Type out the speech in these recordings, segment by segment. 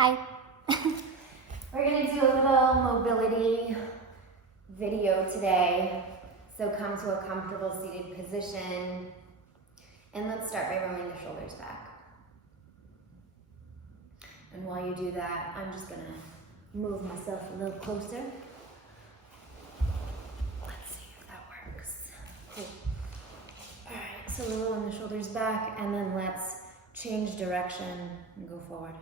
Hi. We're gonna do a little mobility video today. So come to a comfortable seated position. And let's start by rolling the shoulders back. And while you do that, I'm just gonna move myself a little closer. Let's see if that works. Cool. All right, so we're rolling the shoulders back, and then let's change direction and go forward.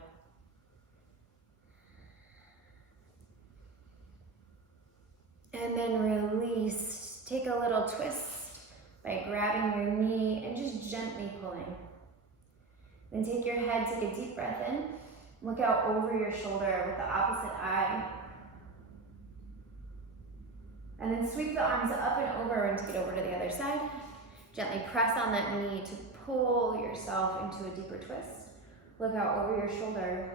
And then release. Take a little twist by grabbing your knee and just gently pulling. Then take your head, take a deep breath in. Look out over your shoulder with the opposite eye. And then sweep the arms up and over and take it over to the other side. Gently press on that knee to pull yourself into a deeper twist. Look out over your shoulder.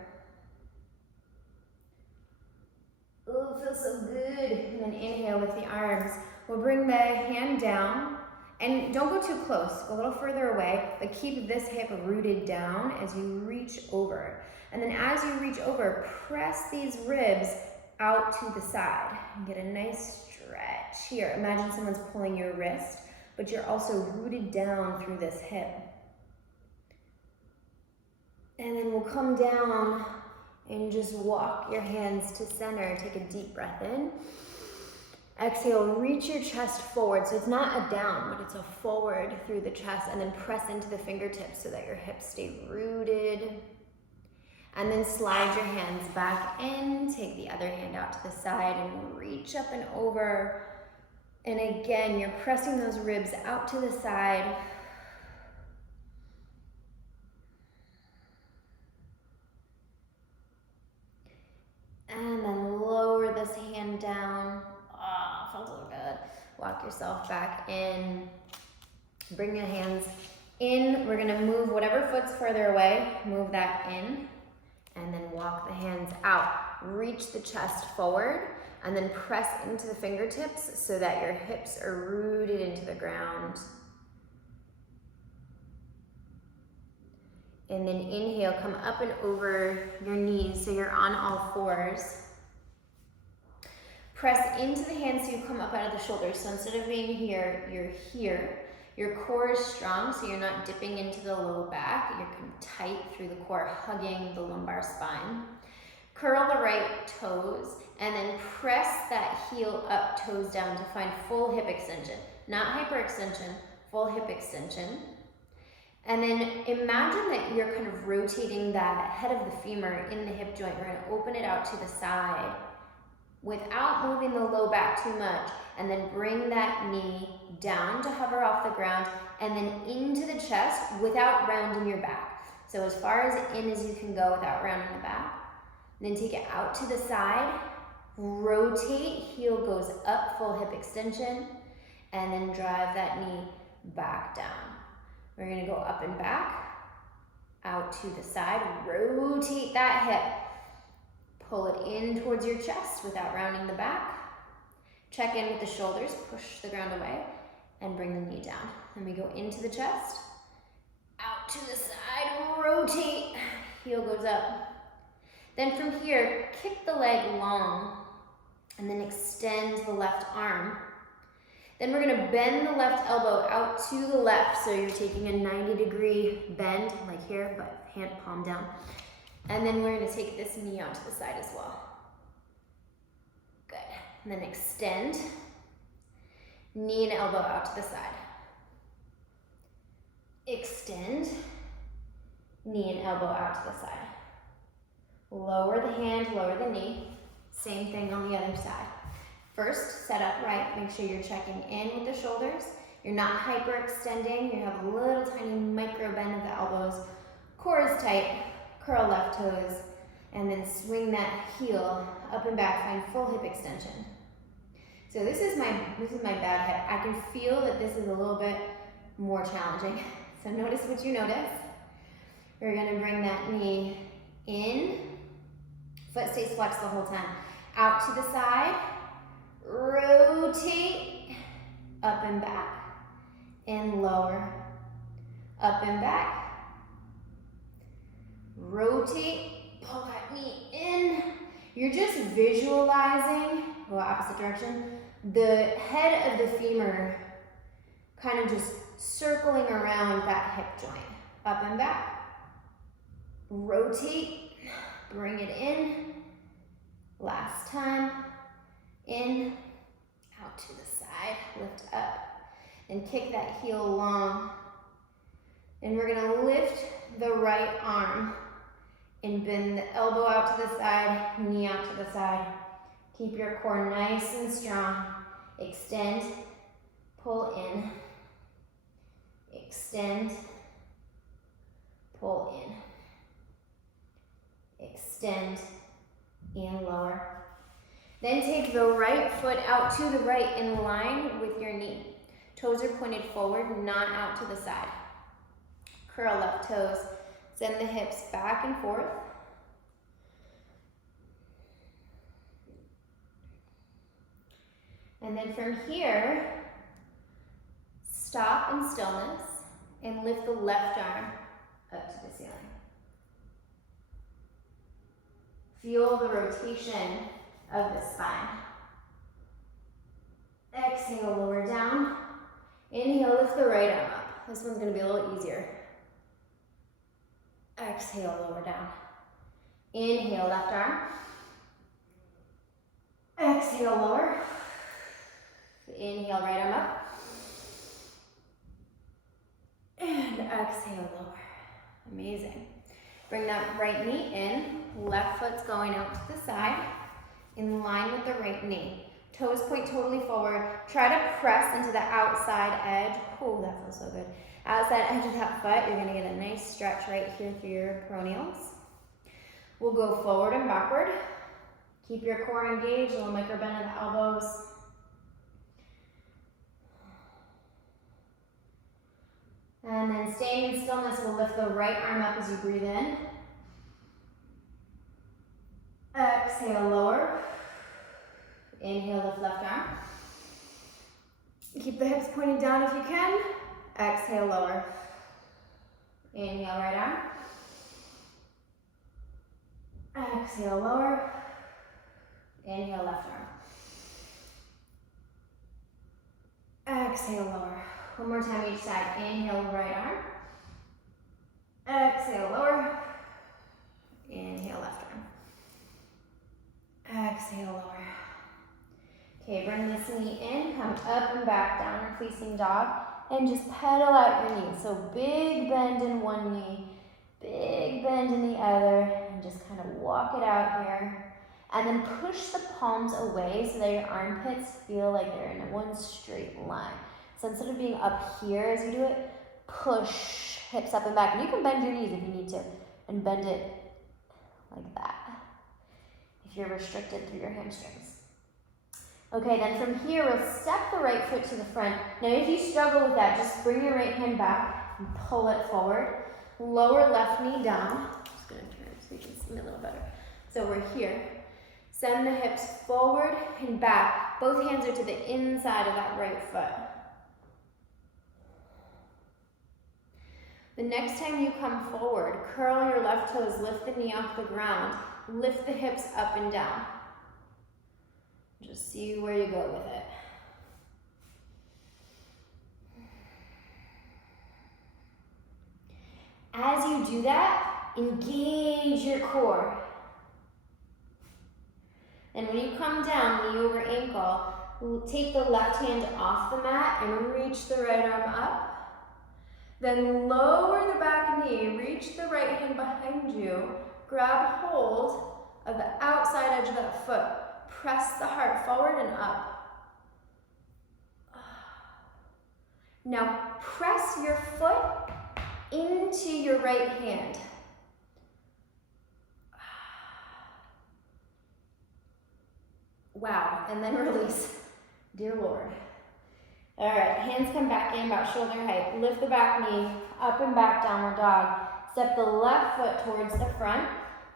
Oh, it feels so good. And then inhale with the arms. We'll bring the hand down. And don't go too close. Go a little further away, but keep this hip rooted down as you reach over. And then as you reach over, press these ribs out to the side. And get a nice stretch here. Imagine someone's pulling your wrist, but you're also rooted down through this hip. And then we'll come down and just walk your hands to center. Take a deep breath in. Exhale, reach your chest forward. So it's not a down, but it's a forward through the chest, and then press into the fingertips so that your hips stay rooted. And then slide your hands back in. Take the other hand out to the side and reach up and over. And again, you're pressing those ribs out to the side. And then lower this hand down. Oh, felt so good. Walk yourself back in. Bring your hands in. We're gonna move whatever foot's further away, move that in, and then walk the hands out. Reach the chest forward, and then press into the fingertips so that your hips are rooted into the ground. And then inhale, come up and over your knees so you're on all fours. Press into the hands so you come up out of the shoulders. So instead of being here, you're here. Your core is strong, so you're not dipping into the low back. You're kind of tight through the core, hugging the lumbar spine. Curl the right toes, and then press that heel up, toes down to find full hip extension. Not hyperextension, full hip extension. And then imagine that you're kind of rotating that head of the femur in the hip joint. We're gonna open it out to the side without moving the low back too much, and then bring that knee down to hover off the ground, and then into the chest without rounding your back. So as far as in as you can go without rounding the back. And then take it out to the side, rotate, heel goes up, full hip extension, and then drive that knee back down. We're gonna go up and back, out to the side, rotate that hip. Pull it in towards your chest without rounding the back. Check in with the shoulders, push the ground away, and bring the knee down. Then we go into the chest, out to the side, rotate, heel goes up. Then from here, kick the leg long, and then extend the left arm. Then we're gonna bend the left elbow out to the left, so you're taking a 90-degree bend, like here, but hand palm down. And then we're gonna take this knee out to the side as well. Good. And then extend, knee and elbow out to the side. Extend, knee and elbow out to the side. Lower the hand, lower the knee. Same thing on the other side. First, set up right. Make sure you're checking in with the shoulders. You're not hyperextending. You have a little tiny micro bend of the elbows. Core is tight. Curl left toes, and then swing that heel up and back. Find full hip extension. So this is my bad hip. I can feel that this is a little bit more challenging. So notice what you notice. We're gonna bring that knee in. Foot stays flexed the whole time. Out to the side. Rotate. Up and back. And lower. Up and back. Rotate, pull that knee you're just visualizing, go opposite direction, the head of the femur kind of just circling around that hip joint. Up and back. Rotate, bring it in. Last time. In, out to the side, lift up. And kick that heel long. And we're gonna lift the right arm and bend the elbow out to the side, knee out to the side. Keep your core nice and strong. Extend, pull in. Extend, pull in. Extend, and lower. Then take the right foot out to the right in line with your knee. Toes are pointed forward, not out to the side. Curl left toes. Send the hips back and forth. And then from here, stop in stillness and lift the left arm up to the ceiling. Feel the rotation of the spine. Exhale, lower down. Inhale, lift the right arm up. This one's gonna be a little easier. Exhale, lower down. Inhale, left arm. Exhale, lower. Inhale, right arm up. And exhale, lower. Amazing. Bring that right knee in. Left foot's going out to the side. In line with the right knee. Toes point totally forward. Try to press into the outside edge. Oh, that feels so good. Outside edge of that foot. You're gonna get a nice stretch right here through your peroneals. We'll go forward and backward. Keep your core engaged. A little micro bend of the elbows. And then staying in stillness, we'll lift the right arm up as you breathe in. Exhale, lower. Inhale, lift left arm. Keep the hips pointing down if you can. Exhale, lower. Inhale, right arm. Exhale, lower. Inhale, left arm. Exhale, lower. One more time each side. Inhale, right arm. Exhale, lower. Inhale, left arm. Exhale, lower. Okay, bring this knee in, come up and back, downward facing dog, and just pedal out your knee. So big bend in one knee, big bend in the other, and just kind of walk it out here. And then push the palms away so that your armpits feel like they're in one straight line. So instead of being up here as you do it, push hips up and back. And you can bend your knees if you need to, and bend it like that if you're restricted through your hamstrings. Okay, then from here, we'll step the right foot to the front. Now, if you struggle with that, just bring your right hand back and pull it forward. Lower left knee down. I'm just gonna turn so you can see me a little better. So we're here. Send the hips forward and back. Both hands are to the inside of that right foot. The next time you come forward, curl your left toes, lift the knee off the ground, lift the hips up and down. Just see where you go with it. As you do that, engage your core. And when you come down, knee over ankle, take the left hand off the mat and reach the right arm up. Then lower the back knee, reach the right hand behind you, grab hold of the outside edge of that foot. Press the heart forward and up. Now press your foot into your right hand. Wow, and then release. Dear Lord. All right, hands come back in about shoulder height. Lift the back knee, up and back, downward dog. Step the left foot towards the front.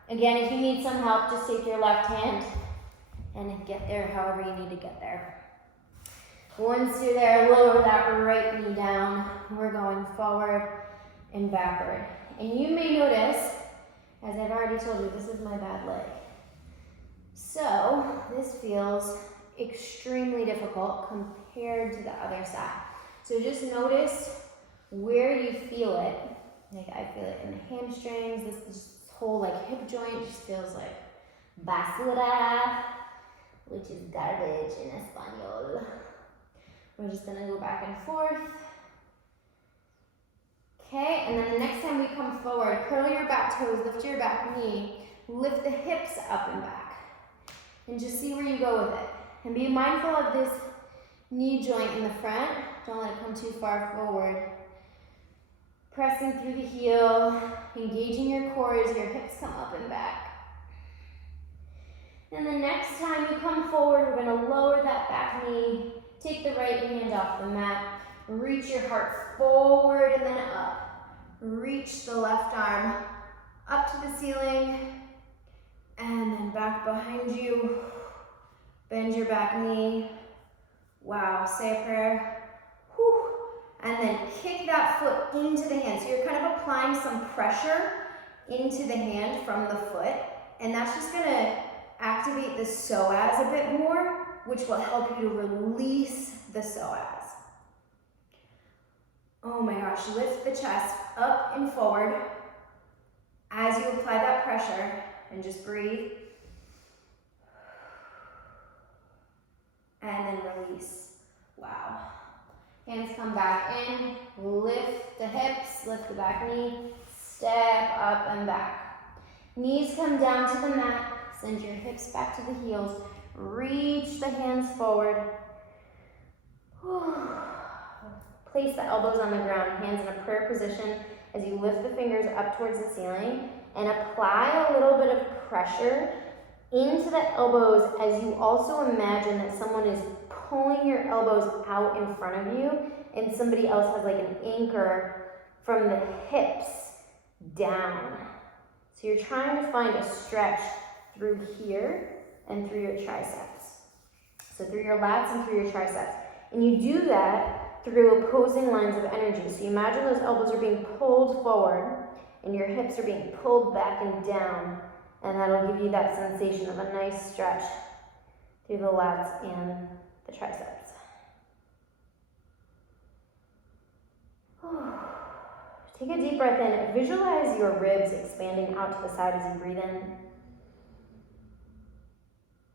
Again, if you need some help, just take your left hand and get there however you need to get there. Once you're there, lower that right knee down. We're going forward and backward. And you may notice, as I've already told you, this is my bad leg. So this feels extremely difficult compared to the other side. So just notice where you feel it. Like I feel it in the hamstrings. This whole like hip joint just feels like basura, which is garbage in Espanol. We're just gonna go back and forth. Okay, and then the next time we come forward, curl your back toes, lift your back knee, lift the hips up and back, and just see where you go with it. And be mindful of this knee joint in the front. Don't let it come too far forward. Pressing through the heel, engaging your core as your hips come up and back. And the next time you come forward, we're gonna lower that back knee, take the right hand off the mat, reach your heart forward and then up. Reach the left arm up to the ceiling and then back behind you. Bend your back knee. Wow, say a prayer. Whew. And then kick that foot into the hand. So you're kind of applying some pressure into the hand from the foot, and that's just gonna activate the psoas a bit more, which will help you to release the psoas. Oh my gosh, lift the chest up and forward as you apply that pressure, and just breathe. And then release. Wow. Hands come back in, lift the hips, lift the back knee, step up and back. Knees come down to the mat, send your hips back to the heels, reach the hands forward. Place the elbows on the ground, hands in a prayer position as you lift the fingers up towards the ceiling, and apply a little bit of pressure into the elbows as you also imagine that someone is pulling your elbows out in front of you and somebody else has like an anchor from the hips down. So you're trying to find a stretch through here and through your triceps. So through your lats and through your triceps. And you do that through opposing lines of energy. So you imagine those elbows are being pulled forward and your hips are being pulled back and down. And that'll give you that sensation of a nice stretch through the lats and the triceps. Take a deep breath in. Visualize your ribs expanding out to the side as you breathe in.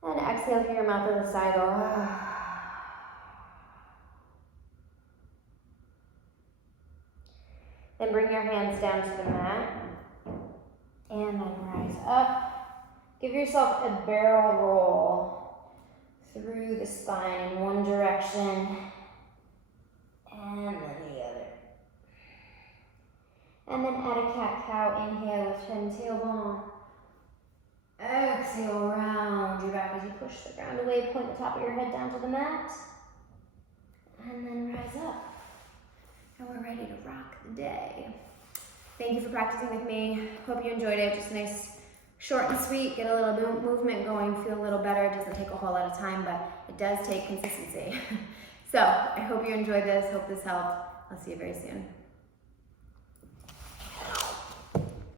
And exhale through your mouth to the side. Go. Then bring your hands down to the mat. And then rise up. Give yourself a barrel roll through the spine in one direction and then the other. And then add a cat-cow. Inhale, lift head and tailbone. Exhale, round your back as you push the ground away. Point the top of your head down to the mat. And then rise up. And we're ready to rock the day. Thank you for practicing with me. Hope you enjoyed it. Just nice, short and sweet. Get a little movement going, feel a little better. It doesn't take a whole lot of time, but it does take consistency. So I hope you enjoyed this. Hope this helped. I'll see you very soon.